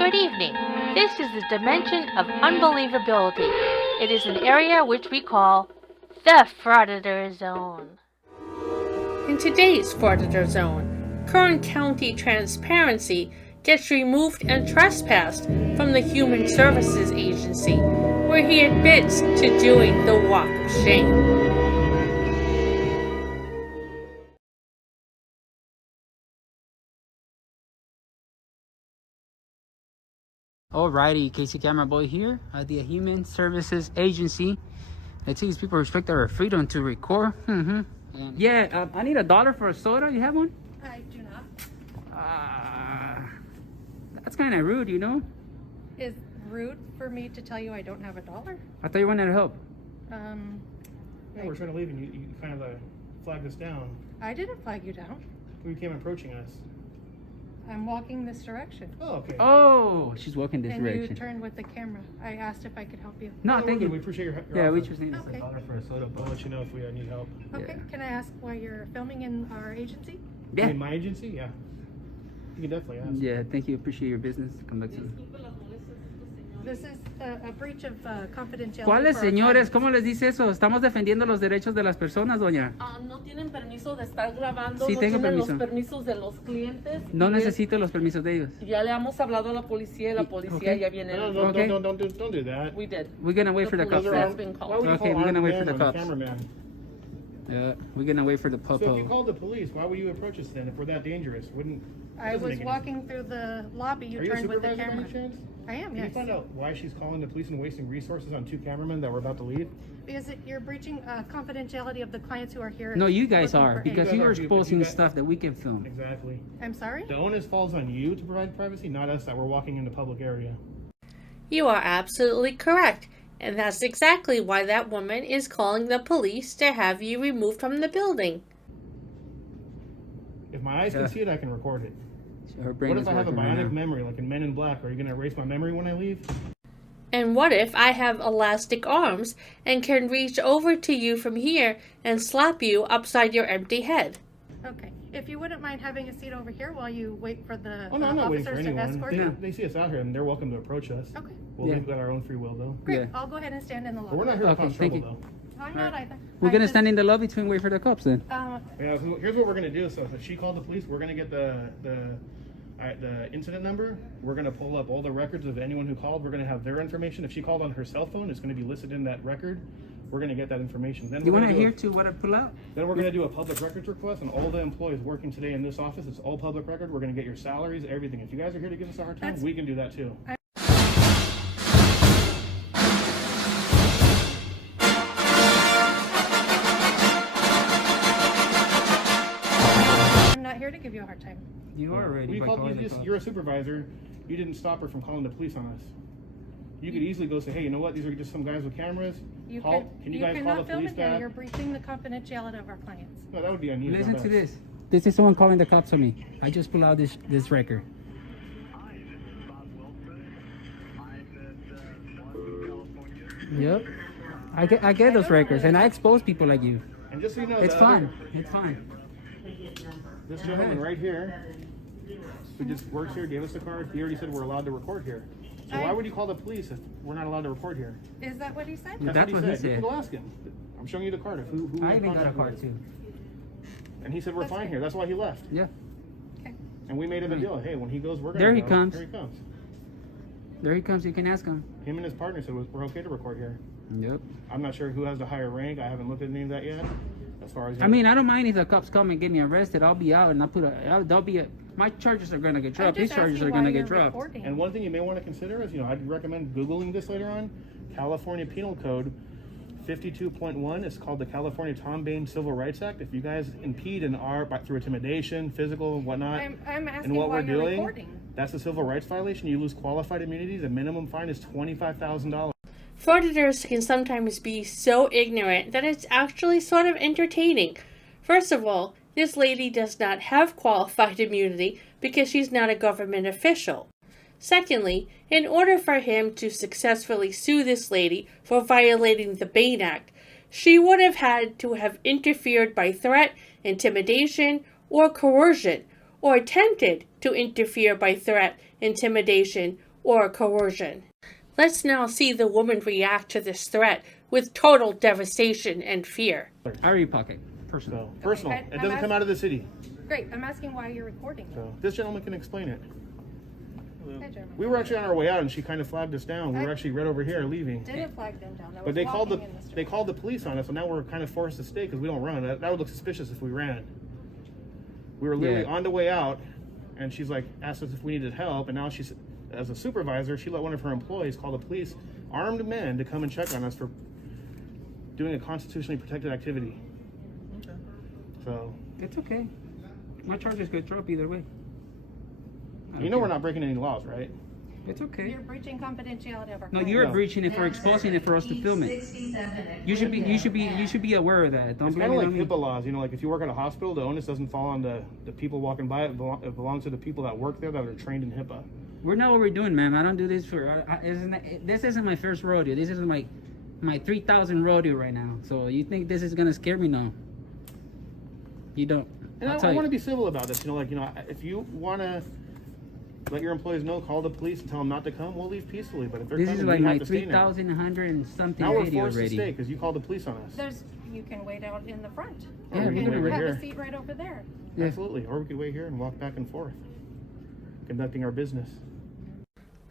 Good evening. This is the dimension of unbelievability. It is an area which we call the Frauditor Zone. In today's Frauditor Zone, Kern County Transparency gets removed and trespassed from the Human Services Agency, where he admits to doing the walk of shame. Alrighty, Casey Camera Boy here at the Human Services Agency. I think these people respect our freedom to record. Yeah, I need $1 for a soda. You have one? I do not. That's kind of rude, you know? Is rude for me to tell you I don't have $1? I thought you wanted to help. Yeah, we're trying to leave and you kind of flagged us down. I didn't flag you down. You came approaching us. I'm walking this direction. Oh, okay. Oh, she's walking this And direction. you turned with the camera. I asked if I could help you. No, thank you. We appreciate your Yeah, we offer. just need Okay. $1 for a soda, but I'll let you know if we need help. Okay, can I ask why you're filming in our agency? You Yeah. mean my agency? Yeah. You can definitely ask. Yeah, thank you. Appreciate your business. Come back to me. This is a breach of confidentiality. ¿Cuáles for our señores? clients. ¿Cómo les dice eso? Estamos defendiendo los derechos de las personas, doña. No tienen permiso de estar grabando, Sí, no tengo tienen permiso. los permisos de los clientes. No y necesito los permisos de ellos. ya le hemos hablado a la policía y la policía Okay. ya viene. No, Okay. don't do that. We did. We're gonna wait for the police cops. has been called. Why would you Okay, call we're gonna our wait for the camera, cops. cameraman? Yeah, we're gonna wait for the So if you popo. called the police, why would you approach us then if we're that dangerous? Wouldn't I doesn't was make any walking through the lobby. You sense. Are you a turned with the supervisor by camera. any chance? I am, Can yes. you find out why she's calling the police and wasting resources on 2 cameramen that we're about to leave? Because you're breaching confidentiality of the clients who are here. No, you guys looking are, for because aid. you're guys are, exposing you guys- stuff that we can film. Exactly. I'm sorry? The onus falls on you to provide privacy, not us that we're walking in the public area. You are absolutely correct, and that's exactly why that woman is calling the police to have you removed from the building. If my eyes Yeah. can see it, I can record it. Her brain What is if I have a working right bionic now. memory, like in Men in Black? Are you gonna erase my memory when I leave? And what if I have elastic arms and can reach over to you from here and slap you upside your empty head? Okay. If you wouldn't mind having a seat over here while you wait for the Oh no, I'm not waiting for officers to anyone. escort They, you. they see us out here, and they're welcome to approach us. Okay. We'll Yeah. leave at our own free will, though. Great. Yeah. I'll go ahead and stand in the But lobby. we're not here to Okay, cause thank trouble, you. though. I'm not either. We're I gonna just- stand in the lobby to wait for the cops then. Yeah, so here's what we're gonna do. So if she called the police, we're gonna get the incident number. We're gonna pull up all the records of anyone who called. We're gonna have their information. If she called on her cell phone, it's gonna be listed in that record. We're gonna get that information. Then You we're want to gonna do hear to what I pull out? Then we're gonna do a public records request, and all the employees working today in this office, it's all public record. We're gonna get your salaries, everything. If you guys are here to give us a hard time, That's- we can do that too. I'm not here to give you a hard time. You are already. We by called, calling the cops. you're a supervisor. You didn't stop her from calling the police on us. You could easily go say, hey, you know what? These are just some guys with cameras. You Can you guys call the cannot film police it here. back? You're breaching the confidentiality of our clients. No, that would be on you. Listen not to us. this. This is someone calling the cops on me. I just pull out this record. Yep. I get those records, and I expose people like you. And just so you know, It's the fine. other- It's fine. This gentleman right here, who just works here, gave us the card. He already said we're allowed to record here. So why would you call the police if we're not allowed to record here? Is that what he said? That's what he You said. can go ask him. I'm showing you the card of who we I have even got a contact card with. too. And he said we're That's fine good. here. That's why he left. Yeah. Okay. And we made him a deal. Hey, when he goes, we're gonna There he go. comes. Here he comes. There he comes. You can ask him. Him and his partner said we're okay to record here. Yep. I'm not sure who has the higher rank. I haven't looked at any of that yet. As far as I mean, I don't mind if the cops come and get me arrested. I'll be out, and there'll be my charges are gonna get I'm dropped. His just charges asking are why gonna you're get dropped. recording. And one thing you may want to consider is, I'd recommend Googling this later on. California Penal Code 52.1 is called the California Tom Bain Civil Rights Act. If you guys impede an R through intimidation, physical, and whatnot, I'm asking and what why we're you're doing, recording. that's a civil rights violation. You lose qualified immunity. The minimum fine is $25,000. Frauditors can sometimes be so ignorant that it's actually sort of entertaining. First of all, this lady does not have qualified immunity because she's not a government official. Secondly, in order for him to successfully sue this lady for violating the Bain Act, she would have had to have interfered by threat, intimidation, or coercion, or attempted to interfere by threat, intimidation, or coercion. Let's now see the woman react to this threat with total devastation and fear. Out of your pocket. Personal. So, personal. Okay, It doesn't come out of the city. Great, I'm asking why you're recording. So this gentleman can explain it. Hi, Jeremy. We were actually on our way out and she kind of flagged us down. We were actually right over here leaving. Didn't flag them down. I But was they called walking in the street. they called the police on us, so now we're kind of forced to stay because we don't run. That would look suspicious if we ran. We were literally Yeah. on the way out, and she's like asked us if we needed help, and now she's, as a supervisor, she let one of her employees call the police, armed men, to come and check on us for doing a constitutionally protected activity. Okay. So It's okay. My charges could throw up either way. you know we're not breaking any laws, right? It's okay. You're breaching confidentiality of our No, client. you're No. breaching it for exposing it for us to film it. You should be aware of that. Don't It's blame kind it of on like me. HIPAA laws, you know, like if you work at a hospital, the onus doesn't fall on the people walking by. It belongs to the people that work there that are trained in HIPAA. We know what we're doing, ma'am. I don't do this for. This isn't my first rodeo. This is my 3,000 rodeo right now. So you think this is gonna scare me? No. You don't. And I'll I tell want to you. be civil about this. You know, like, you know, if you want to let your employees know, call the police and tell them not to come, we'll leave peacefully. But if they're This coming, is like we my have to stay now. 3,100 and something Now we're video forced to already. stay because you called the police on us. You can wait out in the front. Yeah, Or we you can can wait have here. a seat right over there. Yeah. Absolutely. Or we could wait here and walk back and forth, conducting our business.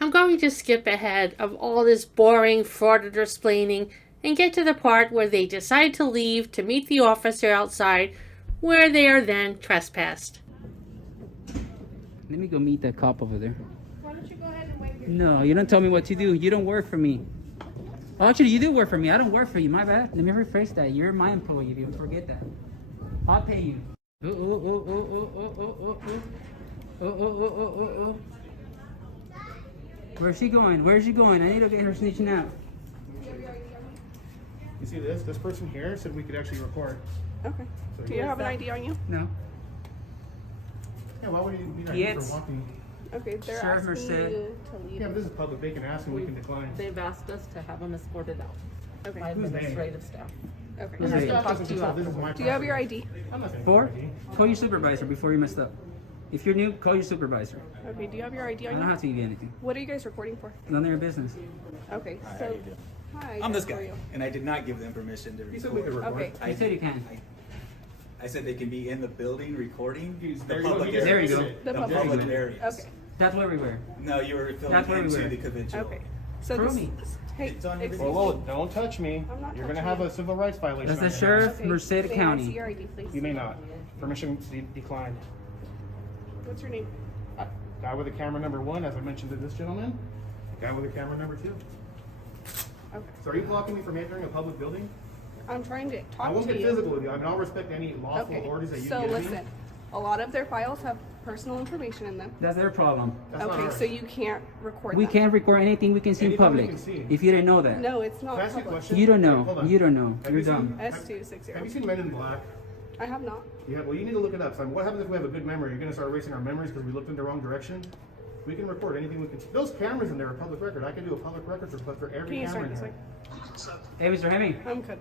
I'm going to skip ahead of all this boring frauditor-splaining and get to the part where they decide to leave to meet the officer outside, where they are then trespassed. Let me go meet that cop over there. Why don't you go ahead and wait your No, you don't tell me what to do. You don't work for me. Oh, actually, you do work for me. I don't work for you. My bad. Let me rephrase that. You're my employee. If you forget that, I'll pay you. Oh, oh, oh, oh, oh, oh, oh, oh, oh, oh, oh, oh, oh, oh. Where's she going? Where's she going? I need to get her snitching out. You see this? This person here said we could actually record. Okay. So Do you have an ID on you? No. Yeah, why would you be that Yes. for walking? Okay, they're Sheriff asking Merced. you to leave. Yeah, but this is public. They can ask and we can decline. They've asked us to have them escorted out Okay. by Who's they? administrative staff. Okay. Who's I they? can talk to you This is my Do you have your property. ID? I'm not gonna Four? ID. Call your supervisor before you messed up. If you're new, call your supervisor. Okay, do you have your ID I on don't you? have to give you anything. What are you guys recording for? None of your business. Okay, so. Hi, I'm this how are guy, you? and I did not give them permission to He said we could record. record. Okay. You said you can. I said they can be in the building recording He's- the there you go, public he just There you areas. go. The The public public area. areas. Okay. That's what we wear. No, you were That's what filming we into were. the convention. Okay. So Prove this. me. Hey, It's on your excuse video. Whoa, me. whoa, don't touch me. I'm not You're gonna touching have you. a civil rights violation. That's the on your sheriff, hands. Okay, Merced may I County. see your ID, please? You may not. Permission declined. What's your name? Guy with the camera number 1, as I mentioned to this gentleman. Guy with the camera number 2. Okay. So are you blocking me from entering a public building? I'm trying to I talk won't to get you. physical with you. I mean, I'll respect any lawful Okay. orders that you So give me. listen, a lot of their files have personal information in them. That's their problem. That's not Okay, ours. so you can't record We them. can't record anything we can see in Anything we public. can see. If you didn't know that. No, it's not Can I ask you a public. question? You don't Hold know. on. You don't know. Have You're you seen- dumb. S260. Have you seen Men in Black? I have not. Yeah, well, you need to look it up. So what happens if we have a good memory? You're going to start erasing our memories because we looked in the wrong direction? We can record anything we can see. Those cameras in there are public record. I can do a public records request for every Can you camera start in this there. way? Hey, Mr. Hemming. I'm good.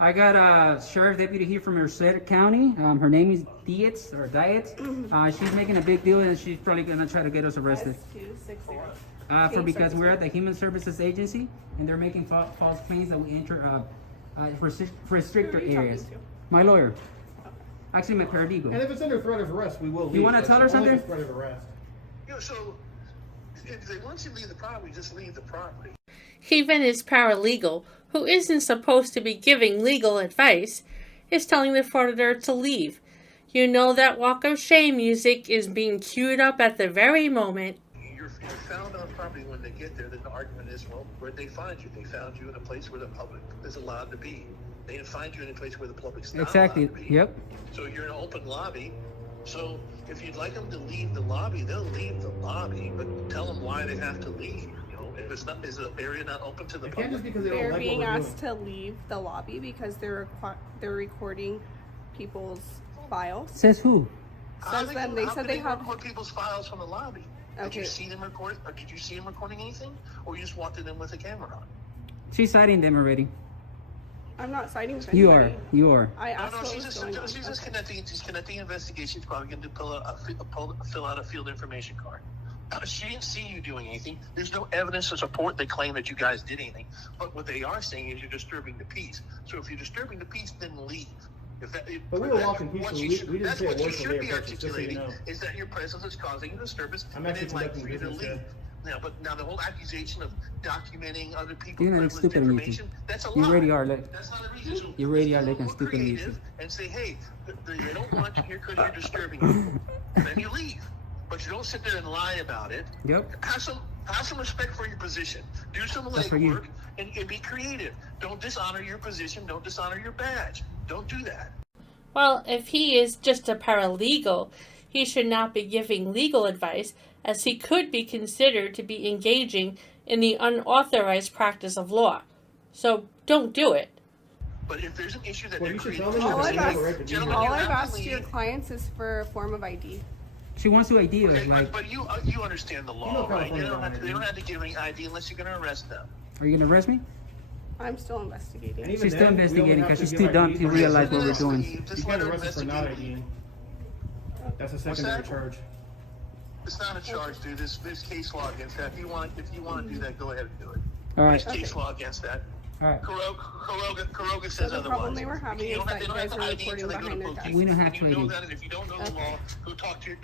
I got a sheriff deputy here from Merced County. Her name is Dietz or Dietz. She's making a big deal and she's probably gonna try to get us arrested. S260. Because we're at the Human Services Agency and they're making false claims that we enter restricted Who are you areas. talking to? My lawyer. Actually, my And paralegal. if it's under threat of arrest, we will leave. You wanna That's tell her only something? if threat of arrest. Yeah, so if they want you to leave the property, just leave the property. Even his paralegal, who isn't supposed to be giving legal advice, is telling the frauditor to leave. You know that walk of shame music is being queued up at the very moment. You're found on property when they get there. Then the argument is, well, where'd they find you? They found you in a place where the public is allowed to be. They didn't find you in a place where the public's not Exactly. allowed to be. Yep. So you're in an open lobby. So if you'd like them to leave the lobby, they'll leave the lobby, but tell them why they have to leave. You know, if it's not, is the area not open to the It can't just public? because they don't They're like being what we're asked doing. to leave the lobby because they're recording people's files. Says who? How Says them. They how said can they have. record people's files from the lobby. Did Okay. you see them record, or did you see them recording anything, or you just walked in with a camera on? She's citing them already. I'm not citing with You anybody. are. You are. I No, asked no, what she's was just, going on. she's just connecting. She's connecting investigation. She's probably going to fill out a field information card. She didn't see you doing anything. There's no evidence to support they claim that you guys did anything. But what they are saying is you're disturbing the peace. So if you're disturbing the peace, then leave. But we were walking peacefully. We didn't say a what word you till should they be approached us, just so you articulating know. is that your presence is causing a disturbance, I'm and actually they'd like conducting for you to business leave. there. Now the whole accusation of documenting other people's You're like privileged stupid music. information, that's a You lie. already are, like, That's not a reason. So you already are just like a look stupid creative music. and say, hey, they don't want you here because you're disturbing people. Then you leave. But you don't sit there and lie about it. Yep. Have some respect for your position. Do some That's for you. legwork and be creative. Don't dishonor your position. Don't dishonor your badge. Don't do that. Well, if he is just a paralegal, he should not be giving legal advice, as he could be considered to be engaging in the unauthorized practice of law. So don't do it. But if there's an issue that Well, they're you should creating, tell them All that I've they have a asked- right to be Gentlemen, here. All you I've have to asked your leave. clients is for a form of ID. She wants to ID us, Okay, like, but you understand the law, know right? California They don't have to give any ID unless you're going to arrest them. are you gonna arrest me? I'm still investigating. And even She's still then, we investigating only have because to she's give too dumb ID to for- realize what we're Just doing. You let can't her arrest us for not investigate. IDing. That's a secondary that? charge. It's not a charge, dude. There's case law against that. If you want to do that, go ahead and do it. All right. There's case law against that. All right. Kuroga says So the otherwise. problem they were having You is don't have- that they you don't have guys to are ID recording until they go to behind their book desks. you. We don't have And to you know ID. that, and if you don't know the law, go talk to your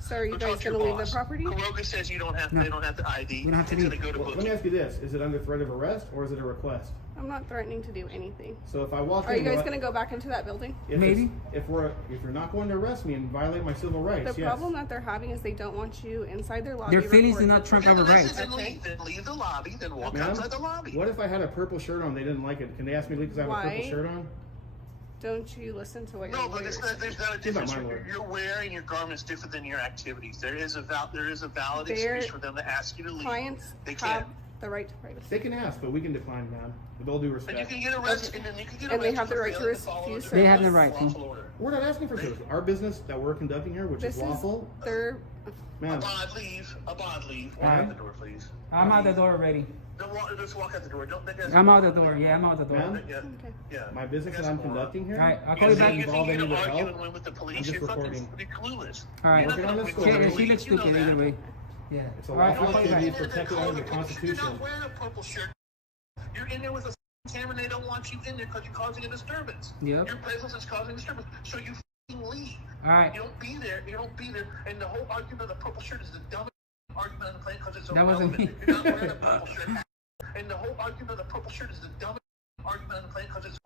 So are you go guys talk to your gonna leave the boss. property? Kuroga says you don't have No. they don't have to ID. We don't have to until leave. they go to Well, book let me you. ask you this: is it under threat of arrest or is it a request? I'm not threatening to do anything. So if I walk Are in, you guys will I- gonna go back into that building? if Maybe. it's- if you're not going to arrest me and violate my civil rights, The yes. problem that they're having is they don't want you inside their lobby. Their feelings do recording. not trump Okay, our then rights. Then leave the lobby. Then walk Ma'am, outside the lobby. what if I had a purple shirt on? They didn't like it. Can they ask me to leave because I have a Why? purple shirt on? Don't you listen to what No, your but lawyers there's not a not difference. my lawyer. You're wearing your garments different than your activities. There is a valid Their excuse for them to ask you to leave. clients They have can't. the right to privacy. They can ask, but we can decline, ma'am. With all due And you respect. can get arrested. And then you can get And they arrested have the for right to failing follow refuse the They have the lawful right to. order. We're not asking for service. Our business that we're conducting here, which This is is lawful, their. ma'am. Abad, leave. Abad, leave. Walk Alright. out the door, please. I'm out the door already. Just walk out the door. Don't make us. I'm out the door. Yeah, I'm out the door. Ma'am? Yeah. Okay. Yeah. My business that I'm conducting here. Alright, I'll You call you think back. you Involve think any you're with arguing help? with the I'm police? just You're fucking recording. clueless. Alright. You're not Working on gonna this win for the me. She police, looks you know stupid either that. way. Yeah. It's a Alright, lawful I'll call you activity back. protected under the You're Constitution. not wearing a purple shirt. You're in there with a camera and they don't want you in there because you're causing a disturbance. Yep. Your presence is causing a disturbance. So you leave. Alright. You don't be there. You don't be there. And the whole argument of the purple shirt is the dumbest argument on the planet because it's That wasn't irrelevant. me. You're not wearing a purple shirt. And the whole argument of the purple shirt is the dumbest argument on the planet because it's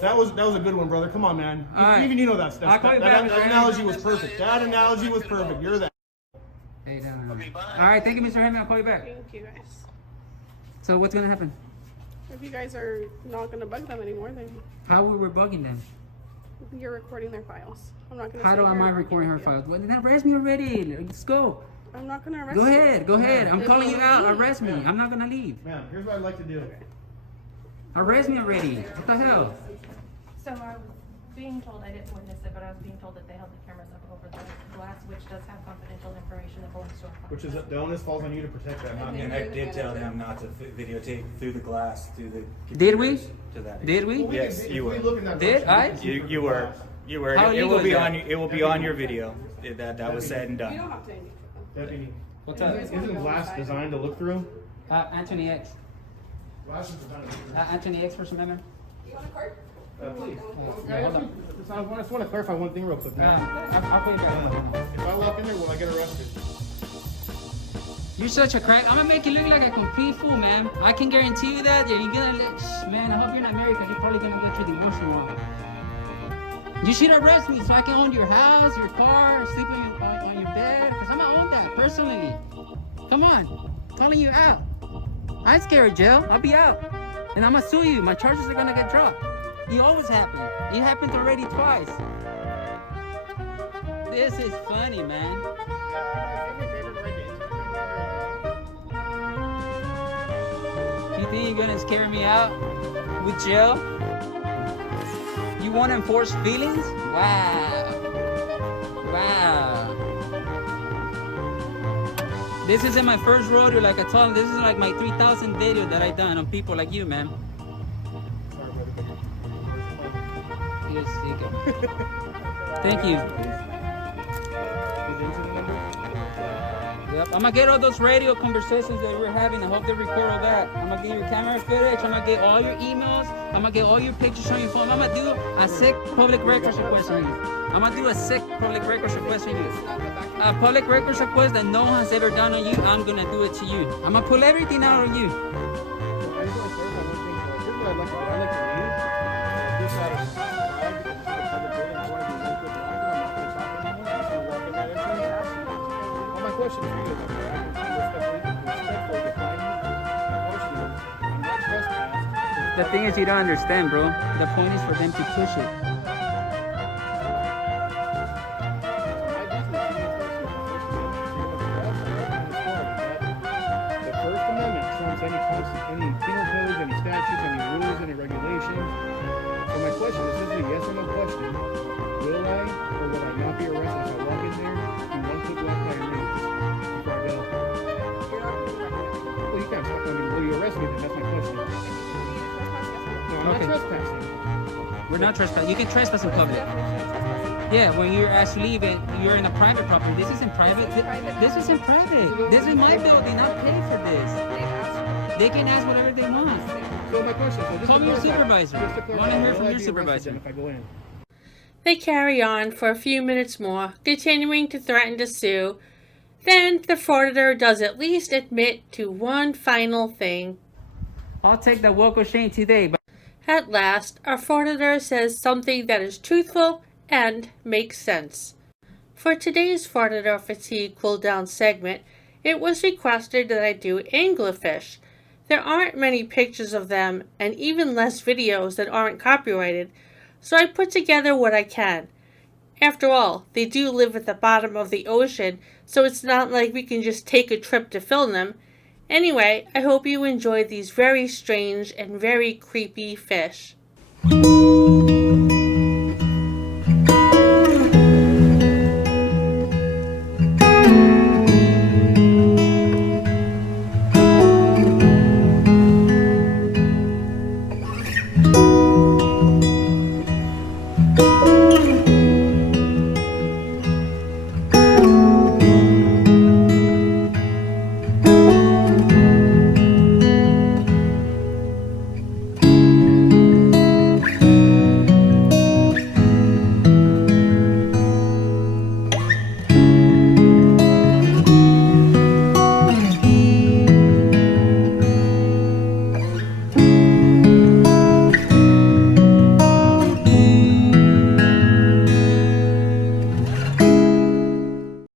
That was a good one, brother. Come on, man. Alright. Even you know that stuff. I'll call you That back, Mr. analogy Hammond. was perfect. That analogy was perfect. You're that. Hey, down. Okay, bye. Alright, thank you, Mr. Hammond. I'll call you back. Thank you guys. So what's gonna happen? If you guys are not gonna bug them anymore, then How we were bugging them? you're recording their files. I'm not gonna. How sit do here am I and argue recording her with you. files? Well, then arrest me already. Let's go. I'm not gonna arrest Go you. ahead. Go ahead. I'm Then calling you out. leave. Arrest me. I'm not gonna leave. Ma'am, here's what I'd like to do. Arrest me already. What the hell? So I was being told, I didn't witness it, but I was being told that they held the cameras up over the glass, which does have confidential information that belongs to our client. Which is the onus falls on you to protect that, not me. And I did tell them not to videotape through the glass, through the Did we? computers to that Did we? Well, we Yes, can- you if we were. look in that Did direction, I? we can see You through you the were. glass. You were. How It illegal will is be that? on. It will be on your video. That was said and You done. don't have to indicate them. Deputy, What's You up? guys wanna isn't go glass inside? designed to look through? Anthony X. Glass is designed to look through. Anthony X, First Amendment. You want a card? Please. Yeah, hold on. I just want to clarify one thing real quick, man. I'll call you back. If I walk in there, will I get arrested? You're such a crack. I'm gonna make you look like a complete fool, man. I can guarantee you that. You're gonna, man. I hope you're not married, because you're probably gonna get your divorce wrong. You should arrest me so I can own your house, your car, sleep on your bed, because I'm gonna own that personally. Come on, calling you out. I ain't scared of jail. I'll be out, and I'm gonna sue you. My charges are gonna get dropped. It always happen. It happened already twice. This is funny, man. You think you're gonna scare me out with jail? You want to enforce feelings? Wow. Wow. This isn't my first rodeo, like I told him. This is like my 3,000 video that I done on people like you, man. You're sick. Thank you. Yep. I'm gonna get all those radio conversations that we're having. I hope they record all that. I'm gonna get your camera footage. I'm gonna get all your emails. I'm gonna get all your pictures on your phone. I'm gonna do a sick public records request on you. I'm gonna do a sick public records request on you. A public records request that no one has ever done on you. I'm gonna do it to you. I'm gonna pull everything out on you. The thing is, you don't understand, bro. The point is for them to push it. The First Amendment trumps any penal codes, any statutes, any rules, any regulations. So my question is, this is a yes or no question. Will I or will I not be arrested if I walk in there and one foot left my rings before I go? Well, you can't. I mean, will you arrest me then? That's my question. No, I'm Okay. not trespassing. We're not trespassing. You can trespass in public. Yeah, when you're actually leaving, you're in a private property. This isn't private. This isn't private. This is my building. I paid for this. They can ask whatever they want. So my question. So Call your supervisor. Just to I want to hear will from I your be arrested supervisor. then if I go in? They carry on for a few minutes more, continuing to threaten to sue. Then the frauditor does at least admit to one final thing. I'll take the walk of shame today, but At last, our frauditor says something that is truthful and makes sense. For today's frauditor fatigue cool down segment, it was requested that I do anglerfish. There aren't many pictures of them and even less videos that aren't copyrighted, so I put together what I can. After all, they do live at the bottom of the ocean, so it's not like we can just take a trip to film them. Anyway, I hope you enjoyed these very strange and very creepy fish.